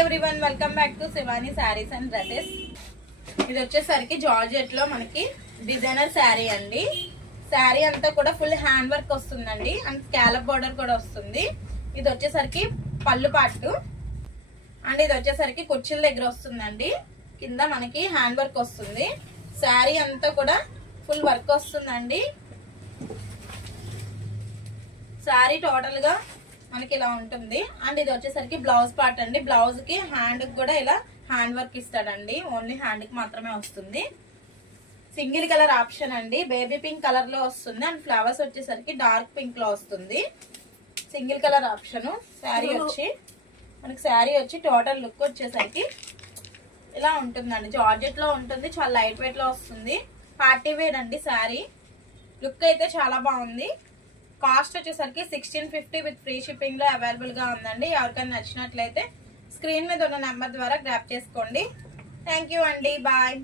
Everyone, welcome back to Shivani saris and dresses. ఇది వచ్చేసరికి georgette లో మనకి డిజైనర్ శారీ అండి. శారీ అంతా కూడా ఫుల్ హ్యాండ్ వర్క్ వస్తుందండి అండ్ స్కాలప్ బార్డర్ కూడా వస్తుంది. ఇది వచ్చేసరికి పళ్ళు పాటు అండ్ ఇది వచ్చేసరికి కుర్చీల దగ్గర వస్తుందండి. కింద మనకి హ్యాండ్ వర్క్ వస్తుంది. శారీ అంతా కూడా ఫుల్ వర్క్ వస్తుందండి. శారీ టోటల్ గా మనకి ఇలా ఉంటుంది. అండ్ ఇది వచ్చేసరికి బ్లౌజ్ పార్ట్ అండి. బ్లౌజ్ కి హ్యాండ్ కూడా ఇలా హ్యాండ్ వర్క్ ఇస్తాడండి. ఓన్లీ హ్యాండ్ కి మాత్రమే వస్తుంది. సింగిల్ కలర్ ఆప్షన్ అండి. బేబీ పింక్ కలర్ లో వస్తుంది అండ్ ఫ్లవర్స్ వచ్చేసరికి డార్క్ పింక్ లో వస్తుంది. Single colour option. శారీ వచ్చి టోటల్ లుక్ వచ్చేసరికి ఇలా ఉంటుందండి. జార్జెట్ లో ఉంటుంది. చాలా లైట్ వెయిట్ లో వస్తుంది. పార్టీ వేర్ అండి. శారీ లుక్ అయితే చాలా బాగుంది. కాస్ట్ వచ్చేసరికి 1650 విత్ ఫ్రీ షిప్పింగ్ లో అవైలబుల్ గా ఉందండి. ఎవరికైనా నచ్చినట్లయితే స్క్రీన్ మీద ఉన్న నెంబర్ ద్వారా గ్రాప్ చేసుకోండి. థ్యాంక్ యూ అండి. బాయ్.